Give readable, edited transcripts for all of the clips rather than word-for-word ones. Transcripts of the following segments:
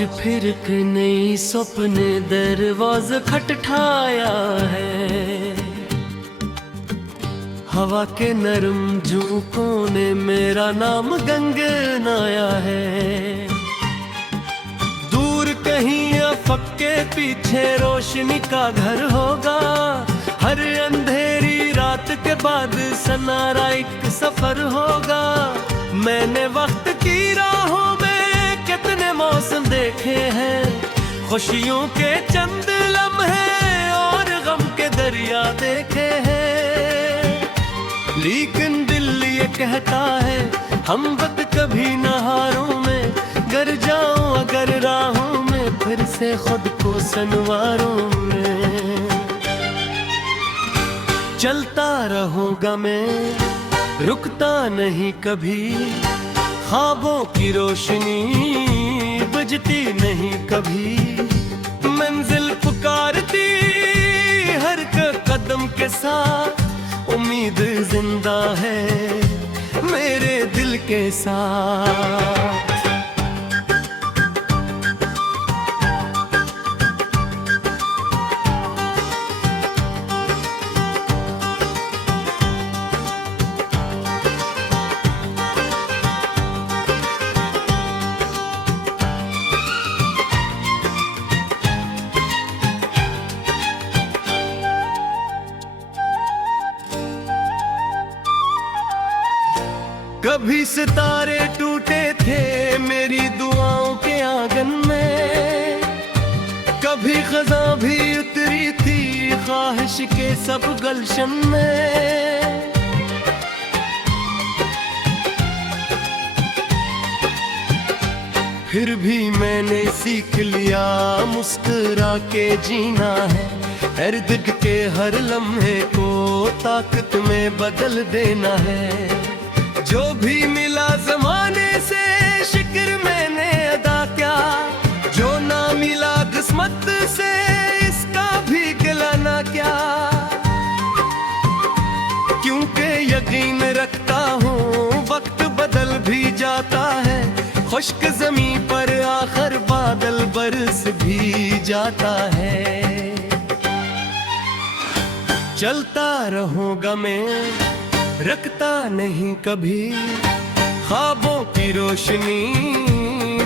फिर के नई सपने दरवाज़ा खटखटाया है। हवा के नरम झोंकों ने मेरा नाम गंगनाया है। दूर कहीं अफक के पीछे रोशनी का घर होगा। हर अंधेरी रात के बाद सनारा एक सफर होगा। मैंने वक्त की राहों में कितने मौसम देखे हैं। खुशियों के चंद लम्हे और गम के दरिया देखे हैं। लेकिन दिल ये कहता है हम वक्त कभी न हारों में। गर जाऊं अगर राहों में फिर से खुद को संवारों में। चलता रहूंगा मैं रुकता नहीं कभी। ख्वाबों की रोशनी बुझती नहीं कभी। मंजिल पुकारती हर कदम के साथ। उम्मीद जिंदा है मेरे दिल के साथ। कभी सितारे टूटे थे मेरी दुआओं के आंगन में। कभी खज़ां भी उतरी थी ख्वाहिश के सब गलशन में। फिर भी मैंने सीख लिया मुस्कुरा के जीना है। इर्द के हर लम्हे को ताकत में बदल देना है। जो भी मिला ज़माने से शिक्र मैंने अदा किया। जो ना मिला किस्मत से इसका भी गिलाना क्या। क्योंकि यकीन रखता हूँ वक्त बदल भी जाता है। खुश्क ज़मीं पर आखिर बादल बरस भी जाता है। चलता रहूंगा मैं रखता नहीं कभी। ख्वाबों की रोशनी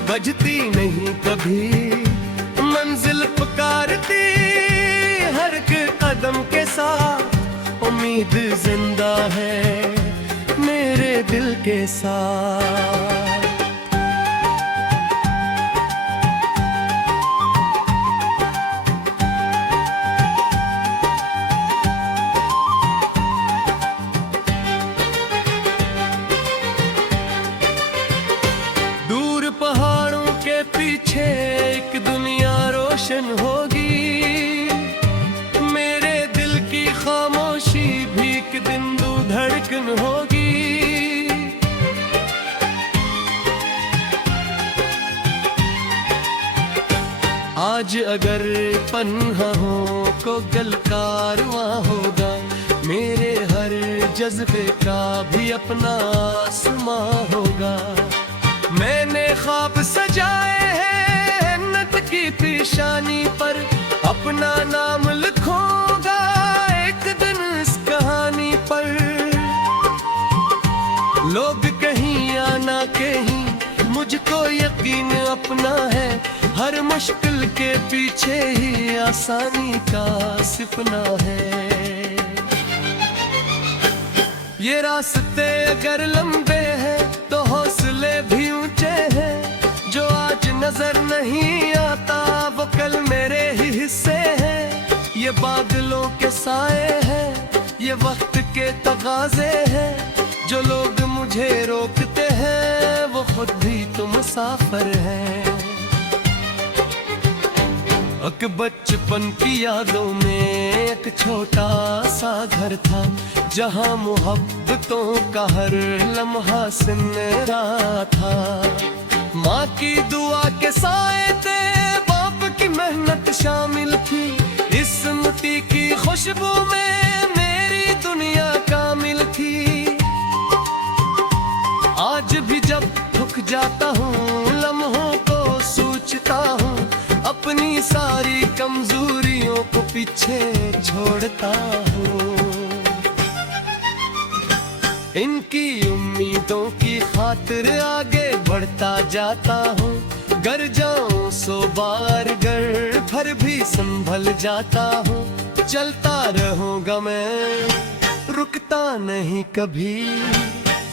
बजती नहीं कभी। मंजिल पुकारती हर कदम के साथ। उम्मीद जिंदा है मेरे दिल के साथ। पहाड़ों के पीछे एक दुनिया रोशन होगी। मेरे दिल की खामोशी भी एक दिन धड़कन होगी। आज अगर पन्हा हो को गल कारवां होगा। मेरे हर जज्बे का भी अपना आसमां होगा। मैंने ख्वाब सजाए हैं जन्नत की पेशानी पर। अपना नाम लिखूंगा एक दिन इस कहानी पर। लोग कहीं या ना कहीं मुझको यकीन अपना है। हर मुश्किल के पीछे ही आसानी का सपना है। ये रास्ते अगर लंबे हैं तो हौसले भी ऊंचे हैं। जो आज नजर नहीं आता वो कल मेरे ही हिस्से हैं। ये बादलों के साए हैं ये वक्त के तकाज़े हैं। जो लोग मुझे रोकते हैं वो खुद भी तो मुसाफिर हैं। एक बचपन की यादों में एक छोटा सा घर था। जहाँ मोहब्बतों का हर लम्हा सिनरा था। माँ की दुआ के साए थे बाप की मेहनत शामिल थी। इस मिट्टी की खुशबू में मेरी दुनिया कामिल थी। आज भी जब थक जाता हूँ लम्हों को सोचता पीछे छोड़ता हूँ। इनकी उम्मीदों की खातिर आगे बढ़ता जाता हूँ। गर जाऊं 100 बार गर फिर भी संभल जाता हूँ। चलता रहूंगा मैं, रुकता नहीं कभी।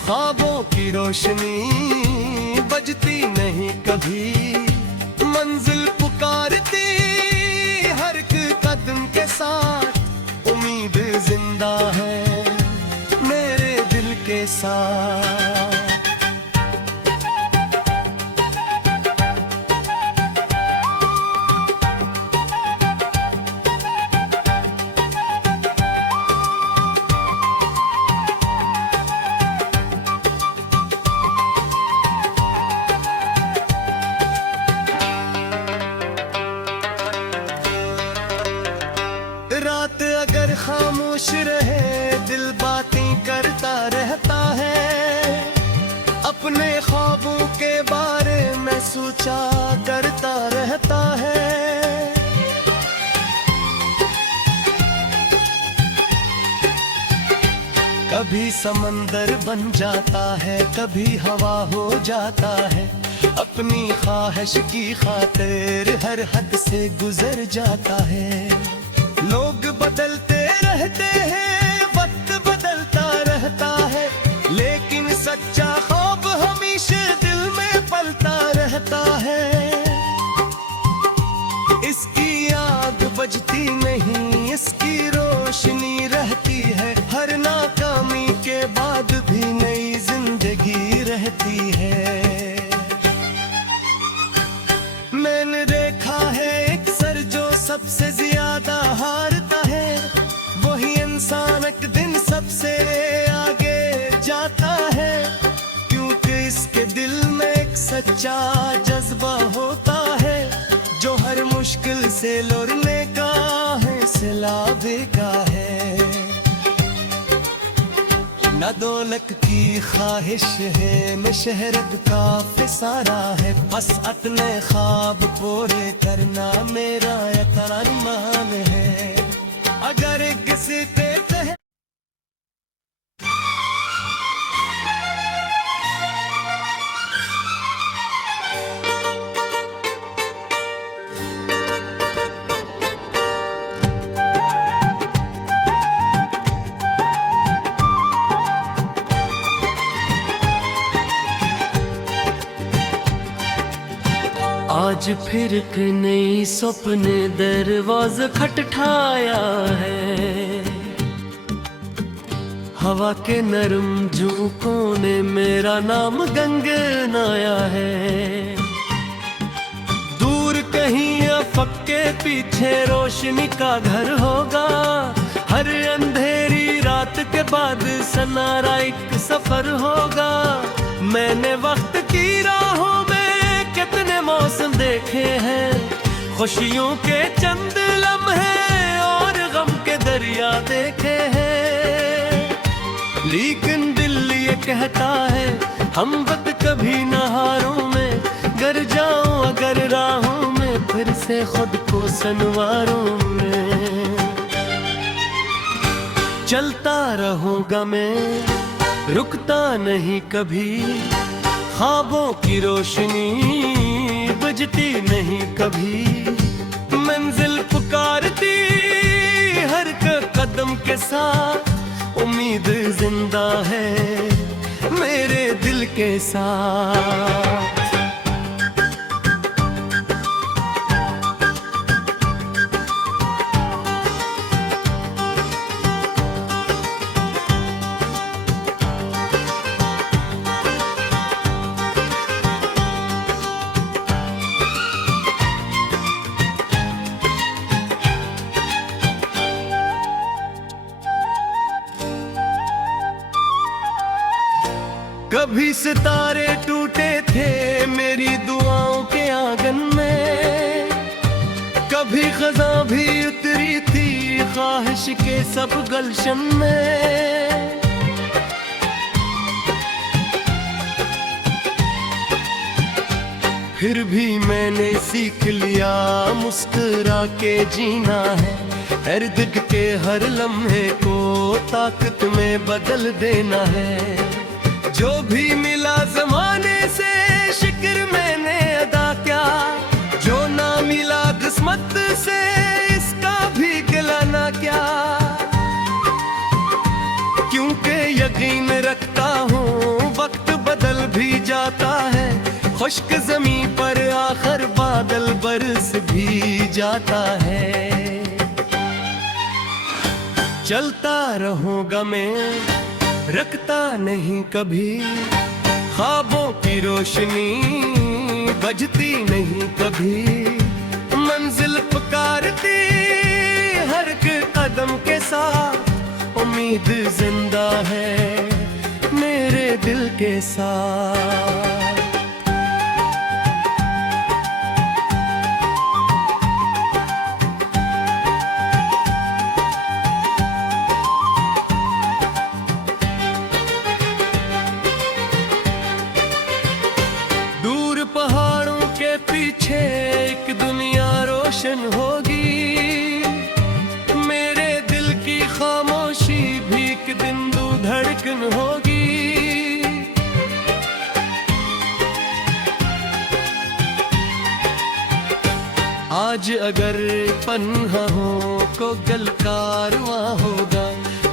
ख्वाबों की रोशनी बजती नहीं कभी। मंजिल पुकारती हर एक कदम के साथ। उम्मीद जिंदा है मेरे दिल के साथ। रात अगर खामोश रहे दिल बातें करता रहता है। अपने ख्वाबों के बारे में सोचा करता रहता है। कभी समंदर बन जाता है, कभी हवा हो जाता है। अपनी ख्वाहिश की खातिर हर हद से गुजर जाता है। लोग बदलते रहते हैं, वक्त बदलता रहता है, लेकिन सच्चा ख्वाब हमेशा दिल में पलता रहता है। इसकी आग बजती नहीं, इसकी रोशनी रहती है। हर नाकामी के बाद भी नई जिंदगी रहती है। मैंने देखा है एक सर जो सबसे ज्यादा हारता है, वही इंसान एक दिन सबसे आगे जाता है। क्योंकि इसके दिल में एक सच्चा जज्बा होता है, जो हर मुश्किल से लड़ने का हौसला देता है। न दौलत की ख्वाहिश है, न शहरत का फिसारा है। बस अपने ख्वाब पूरे करना मेरा अरमान है। अगर किसी पे आज फिर एक नई सपने दरवाज़ा खटखटाया है। हवा के नरम झोंकों ने मेरा नाम गंगनाया है। दूर कहीं अफक के पीछे रोशनी का घर होगा। हर अंधेरी रात के बाद सनारा एक सफर होगा। मैंने वक्त की राहों में कितने मौसम देखे हैं, खुशियों के चंद लम्हे और गम के दरिया देखे हैं। लेकिन दिल ये कहता है हम बद कभी न हारों में। गर जाऊं अगर राहों में फिर से खुद को संवारों में। चलता रहूंगा मैं, रुकता नहीं कभी। ख्वाबों की रोशनी बुझती नहीं कभी। मंजिल पुकारती हर कदम के साथ। उम्मीद जिंदा है मेरे दिल के साथ। कभी सितारे टूटे थे मेरी दुआओं के आंगन में। कभी खज़ां भी उतरी थी ख्वाहिश के सब गलशन में। फिर भी मैंने सीख लिया मुस्कुरा के जीना है। इर्द के हर लम्हे को ताकत में बदल देना है। जो भी मिला जमाने से शिक्र मैंने अदा किया, जो ना मिला किस्मत से इसका भी गिलाना क्या। क्योंकि यकीन रखता हूँ वक्त बदल भी जाता है, खुश्क जमीन पर आखिर बादल बरस भी जाता है। चलता रहूंगा मैं, रखता नहीं कभी, ख्वाबों की रोशनी बजती नहीं कभी। मंजिल पुकारती हर एक कदम के साथ, उम्मीद जिंदा है मेरे दिल के साथ। दूर पहाड़ों के पीछे एक दुनिया रोशन होगी, मेरे दिल की खामोशी भी एक दिन दो धड़कन होगी। आज अगर पन्हा हो को गल कारवां होगा,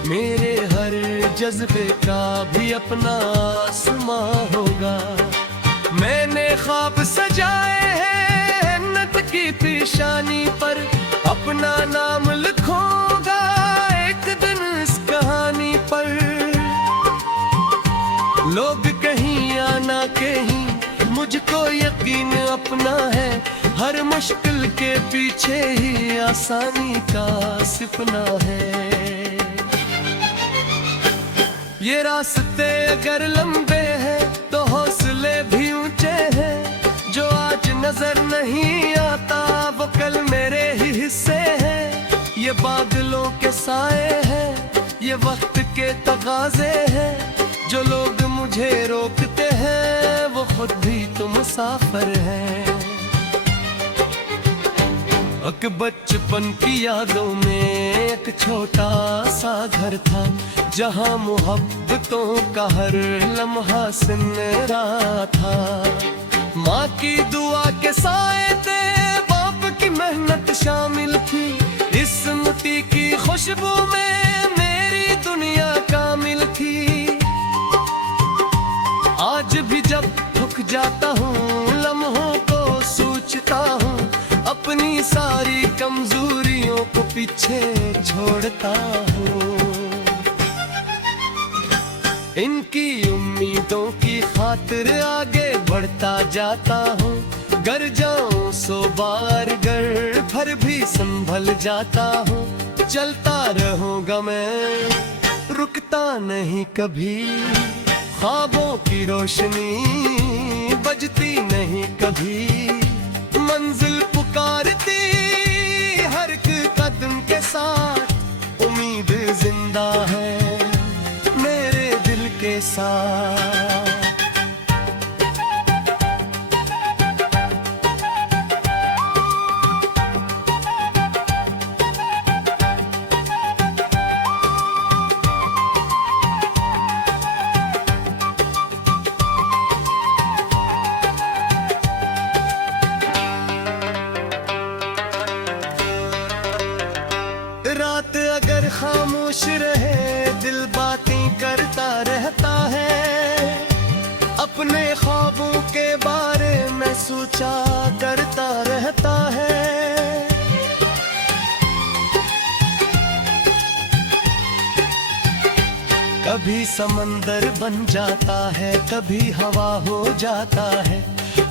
मेरे हर जज्बे का भी अपना आसमां होगा। मैंने ख्वाब सजाए हैं जन्नत की पेशानी पर, अपना नाम लिखूंगा एक दिन इस कहानी पर। लोग कहीं या ना कहीं मुझको यकीन अपना है, हर मुश्किल के पीछे ही आसानी का सपना है। ये रास्ते अगर लंबे हैं तो हौसले भी ऊंचे हैं, जो आज नजर नहीं आता वो कल मेरे ही हिस्से हैं। ये बादलों के साए हैं, ये वक्त के तकाजे हैं, जो लोग मुझे रोकते हैं वो खुद भी तो मुसाफिर हैं। एक बचपन की यादों में एक छोटा सा घर था, जहाँ मोहब्बतों का हर लम्हा सुनहरा था। माँ की दुआ के साए थे, बाप की मेहनत शामिल थी, इस मिट्टी की खुशबू में मेरी दुनिया कामिल थी। आज भी जब थक जाता हूँ लम्हों को सोचता हूँ, अपनी सारी कमजोरियों को पीछे छोड़ता हूँ। इनकी उम्मीदों की खातिर आगे बढ़ता जाता हूँ, गर जाऊं 100 बार गर भर भी संभल जाता हूँ। चलता रहूंगा मैं, रुकता नहीं कभी, ख्वाबों की रोशनी बजती नहीं कभी। मंजिल पुकारती हर एक कदम के साथ, उम्मीद जिंदा है मेरे दिल के साथ। रात अगर खामोश रहे दिल बातें करता रहता है, अपने ख्वाबों के बारे में सोचा करता रहता है। कभी समंदर बन जाता है, कभी हवा हो जाता है,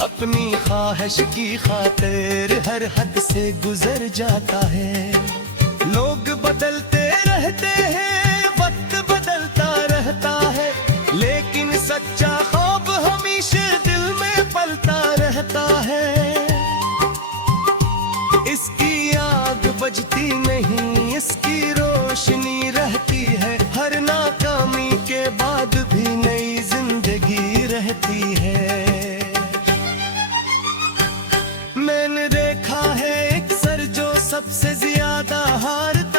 अपनी ख्वाहिश की खातिर हर हद से गुजर जाता है। लोग बदलते रहते हैं, वक्त बदलता रहता है, लेकिन सच्चा ख्वाब हमेशा दिल में पलता रहता है। इसकी आग बजती नहीं, इसकी रोशनी रहती है, हर नाकामी के बाद भी नई जिंदगी रहती है। मैंने देखा है एक सर जो सबसे ज्यादा हारता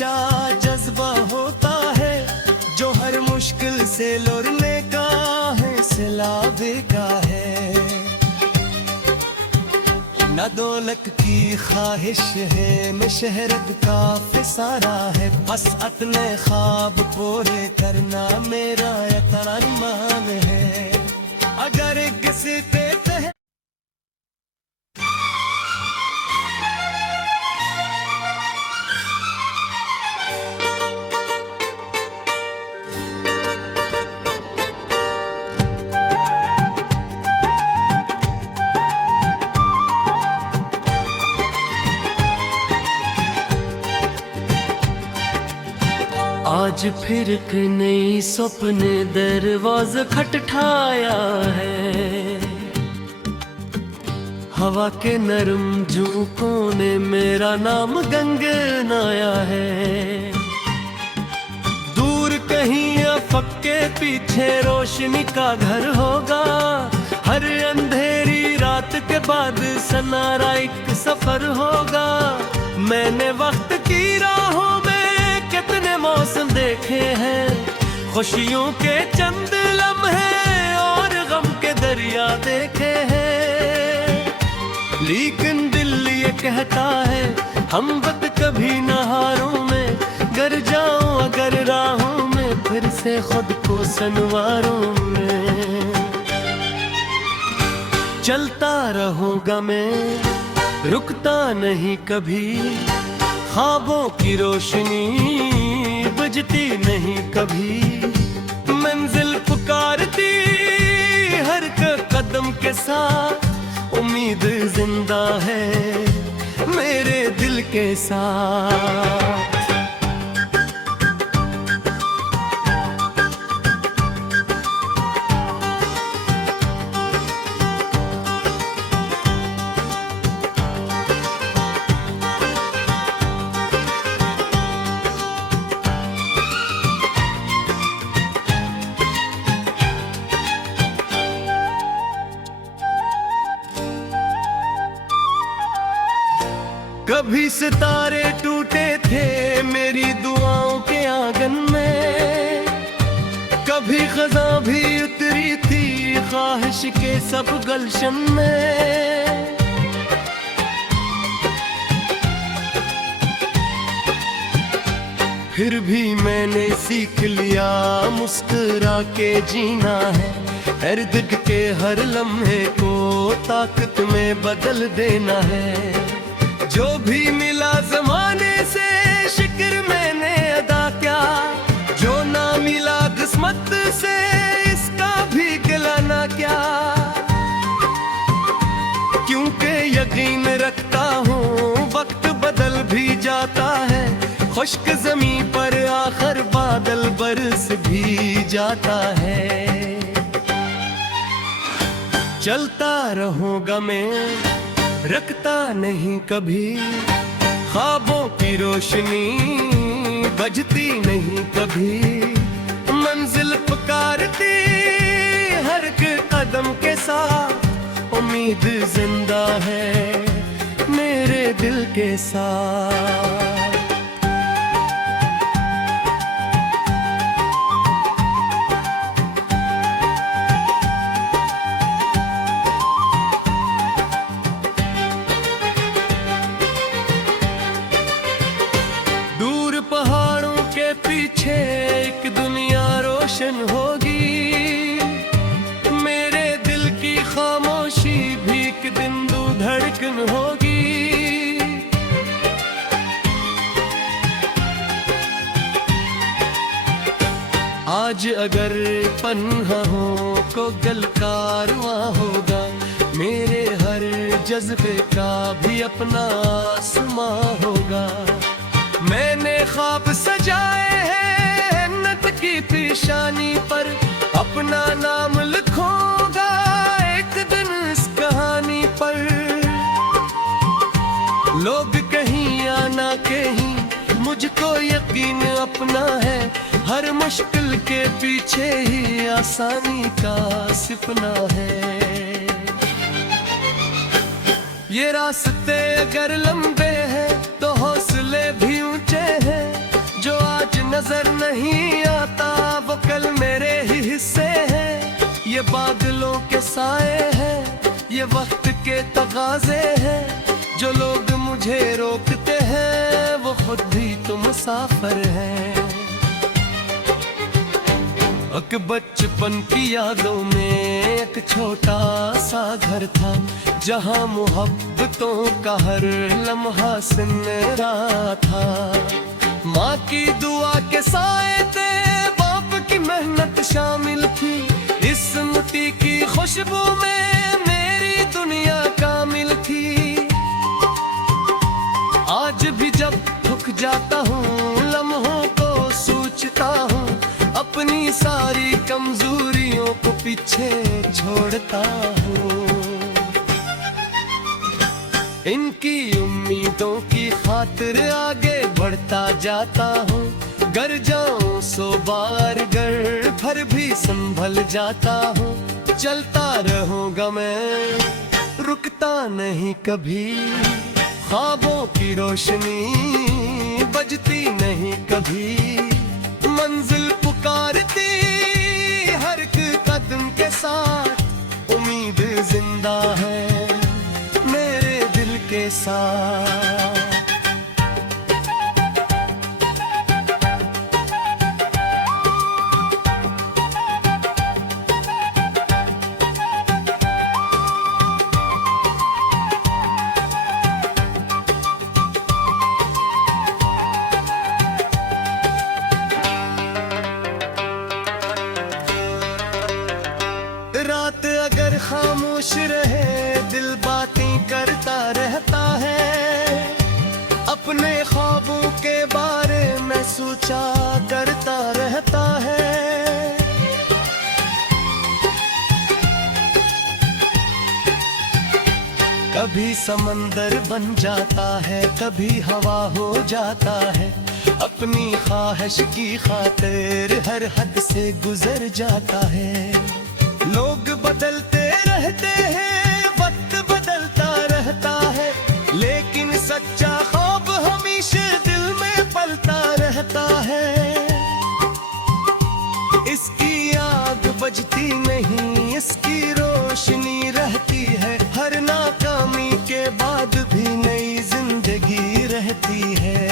सच्चा जज्बा होता है, जो हर मुश्किल से लड़ने का है सिलावे का है। न दौलत की ख्वाहिश है न शहरत का फिसारा है, बस अपने ख्वाब पूरे करना मेरा एक अरमान है। अगर किसी पे आज फिर एक नई सपने दरवाज़ खटखटाया है, हवा के नरम झोंकों ने मेरा नाम गंगनाया है। दूर कहीं अफक के पीछे रोशनी का घर होगा, हर अंधेरी रात के बाद सनारा एक सफर होगा। मैंने वक्त की राहों में कितने मौसम देखे हैं, खुशियों के चंद लम्हे और गम के दरिया देखे हैं। लेकिन दिल ये कहता है हम वक्त कभी न हारों में, गर जाऊं अगर राहों में फिर से खुद को संवारों में। चलता रहूंगा मैं रुकता नहीं कभी, ख्वाबों की रोशनी बुझती नहीं कभी। मंजिल पुकारती हर कदम के साथ, उम्मीद जिंदा है मेरे दिल के साथ। कभी सितारे टूटे थे मेरी दुआओं के आंगन में, कभी खज़ा भी उतरी थी ख्वाहिश के सब गलशन में। फिर भी मैंने सीख लिया मुस्कुरा के जीना है, इर्द के हर लम्हे को ताकत में बदल देना है। जो भी मिला ज़माने से शिक्र मैंने अदा किया, जो ना मिला किस्मत से इसका भी गिलाना क्या। क्योंकि यकीन रखता हूँ वक्त बदल भी जाता है, खुश्क ज़मीं पर आखिर बादल बरस भी जाता है। चलता रहूंगा मैं रखता नहीं कभी, ख्वाबों की रोशनी बजती नहीं कभी। मंजिल पुकारती हर कदम के साथ, उम्मीद जिंदा है मेरे दिल के साथ। पीछे एक दुनिया रोशन होगी, मेरे दिल की खामोशी भी एक दिन दो धड़कन होगी। आज अगर पन्हा हो को गल कारवां होगा, मेरे हर जज्बे का भी अपना आसमां होगा। मैंने ख्वाब सजाए हैं नत की पेशानी पर, अपना नाम लिखूंगा एक दिन इस कहानी पर। लोग कहीं या ना कहीं मुझको यकीन अपना है, हर मुश्किल के पीछे ही आसानी का सपना है। ये रास्ते अगर लंबे हैं तो हौसले भी ऊंचे हैं, नजर नहीं आता वो कल मेरे ही हिस्से है। ये बादलों के साए हैं, ये वक्त के तगाजे हैं। जो लोग मुझे रोकते हैं वो खुद भी तो मुसाफिर हैं। एक बचपन की यादों में एक छोटा सा घर था, जहाँ मोहब्बतों का हर लम्हा सुनहरा था। माँ की दुआ के साए थे, बाप की मेहनत शामिल थी। इस मिट्टी की खुशबू में मेरी दुनिया कामिल थी। आज भी जब थक जाता हूँ लम्हों को सोचता हूँ, अपनी सारी कमजोरियों को पीछे छोड़ता हूँ। इनकी उम्मीदों की खातिर आगे बढ़ता जाता हूँ। गर जाऊं 100 बार गर फिर भी संभल जाता हूँ। चलता रहूंगा मैं, रुकता नहीं कभी। ख्वाबों की रोशनी बजती नहीं कभी। मंजिल पुकारती हर एक कदम के साथ। उम्मीद जिंदा है मेरे दिल के साथ। रात अगर खामोश रहे दिल बातें करता रहता है। अपने ख्वाबों के बारे में सोचा करता रहता है। कभी समंदर बन जाता है, कभी हवा हो जाता है। अपनी ख्वाहिश की खातिर हर हद से गुजर जाता है। लोग बदलते रहते हैं, वक्त बदलता रहता है, लेकिन सच्चा ख्वाब हमेशा दिल में पलता रहता है। इसकी आग बजती नहीं, इसकी रोशनी रहती है। हर नाकामी के बाद भी नई जिंदगी रहती है।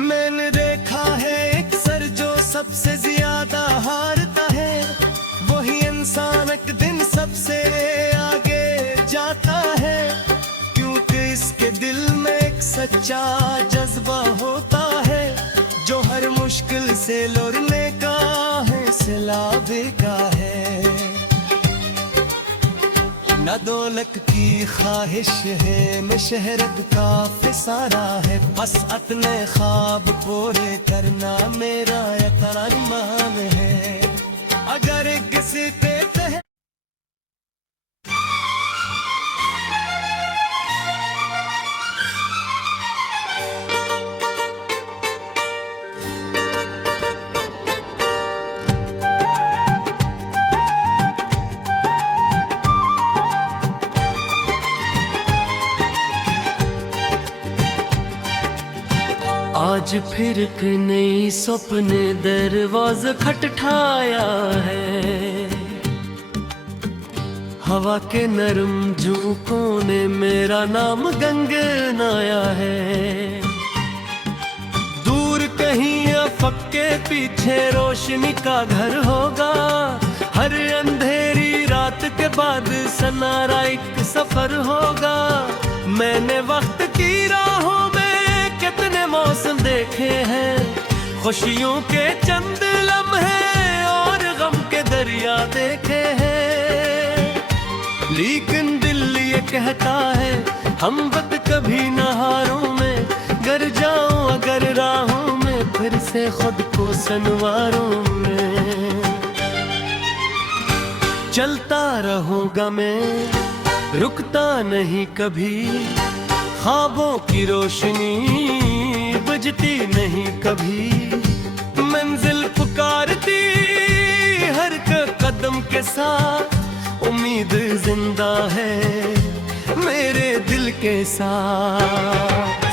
मैंने देखा है एक सर जो सबसे ज्यादा हारता है, वही इंसान एक दिन सबसे आगे जाता है। क्योंकि इसके दिल में एक सच्चा जज्बा होता है, जो हर मुश्किल से लड़ने का है सिलावे का है। न दौलत की ख्वाहिश है, न शहरत का फिसारा है। बस अपने ख्वाब पूरे करना मेरा अरमान है। अगर किसी पे आज फिर एक नई सपने दरवाज़ा खटखटाया है। हवा के नरम झोंकों ने मेरा नाम गंगनाया है। दूर कहीं अफक के पीछे रोशनी का घर होगा। हर अंधेरी रात के बाद सनारा एक सफर होगा। मैंने वक्त की राहों में कितने मौसम देखे हैं, खुशियों के चंद लम्हे और गम के दरिया देखे हैं। लेकिन दिल ये कहता है हम वक्त कभी न हारों में। गर जाऊं अगर राहों में फिर से खुद को संवारों में। चलता रहूंगा मैं, रुकता नहीं कभी। ख्वाबों की रोशनी बुझती नहीं कभी। मंजिल पुकारती हर कदम के साथ। उम्मीद जिंदा है मेरे दिल के साथ।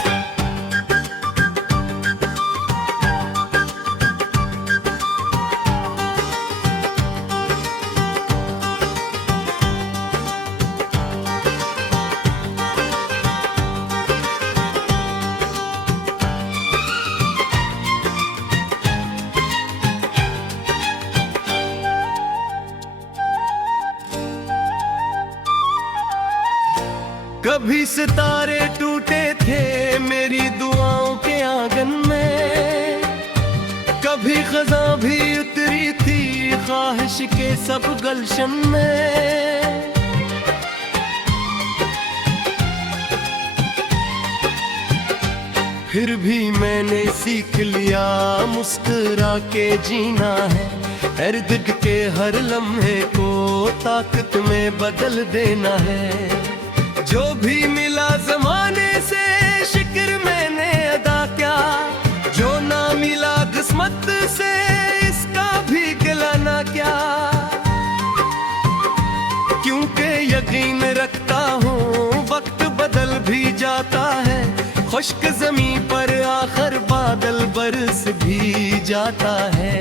कभी सितारे टूटे थे मेरी दुआओं के आंगन में, कभी खजा भी उतरी थी ख्वाहिश के सब गलशन में। फिर भी मैंने सीख लिया मुस्कुरा के जीना है, इर्द के हर लम्हे को ताकत में बदल देना है। जो भी मिला जमाने से शिक्र मैंने अदा किया, जो ना मिला किस्मत से इसका भी गिलाना क्या। क्योंकि यकीन रखता हूँ वक्त बदल भी जाता है, खुश्क ज़मीं पर आखिर बादल बरस भी जाता है।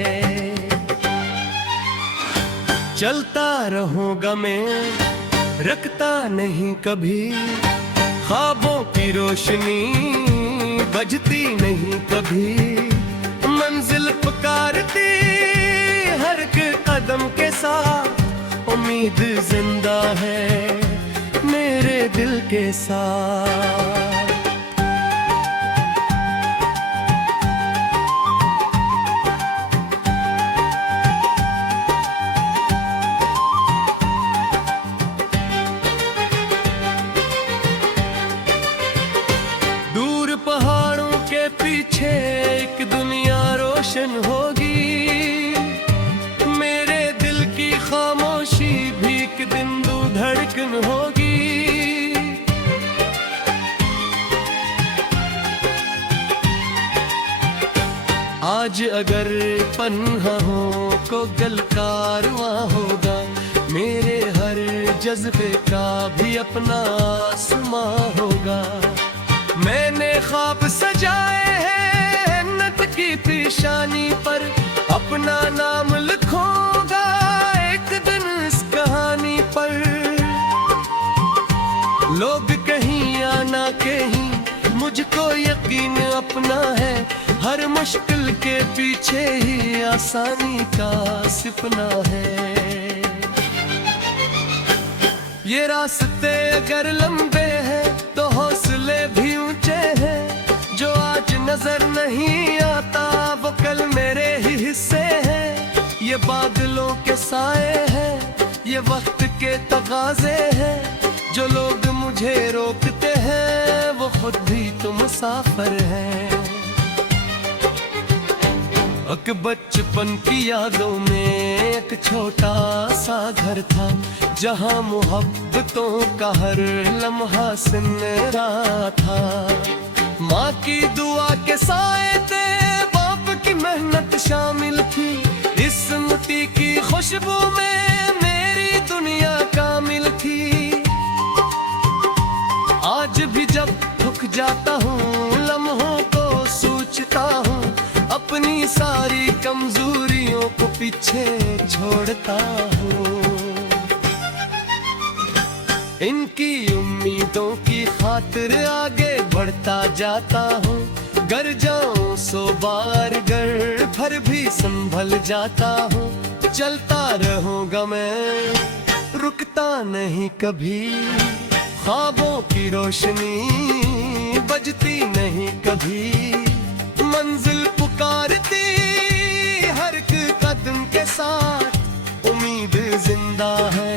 चलता रहूंगा मैं, रखता नहीं कभी, ख्वाबों की रोशनी बजती नहीं कभी। मंजिल पुकारती हर एक कदम के साथ, उम्मीद जिंदा है मेरे दिल के साथ। पहाड़ों के पीछे एक दुनिया रोशन होगी, मेरे दिल की खामोशी भी एक दिन दो धड़कन होगी। आज अगर पन्हा हो को गल कारवां होगा, मेरे हर जज्बे का भी अपना आसमां होगा। मैंने ख्वाब सजाए हैं जन्नत की पेशानी पर, अपना नाम लिखूंगा एक दिन इस कहानी पर। लोग कहीं या ना कहीं मुझको यकीन अपना है, हर मुश्किल के पीछे ही आसानी का सपना है। ये रास्ते अगर लंबे हैं तो हौसले भी ऊंचे हैं, जो आज नजर नहीं आता वो कल मेरे ही हिस्से हैं। ये बादलों के साए हैं, ये वक्त के तकाजे हैं, जो लोग मुझे रोकते हैं वो खुद भी तो मुसाफिर हैं। एक बचपन की यादों में एक छोटा सा घर था, जहाँ मोहब्बतों का हर लम्हा सुनहरा था। माँ की दुआ के साए थे, बाप की मेहनत शामिल थी, इस मिट्टी की खुशबू में मेरी दुनिया कामिल थी। आज भी जब थक जाता हूँ लम्हों को सोचता हूँ, अपनी सारी कमजोरियों को पीछे छोड़ता हूँ। इनकी उम्मीदों की खातिर आगे बढ़ता जाता हूँ, गर जाऊं 100 बार गर फिर भी संभल जाता हूँ। चलता रहूंगा मैं, रुकता नहीं कभी, ख्वाबों की रोशनी बजती नहीं कभी। मंजिल पुकारती हर एक कदम के साथ, उम्मीद जिंदा है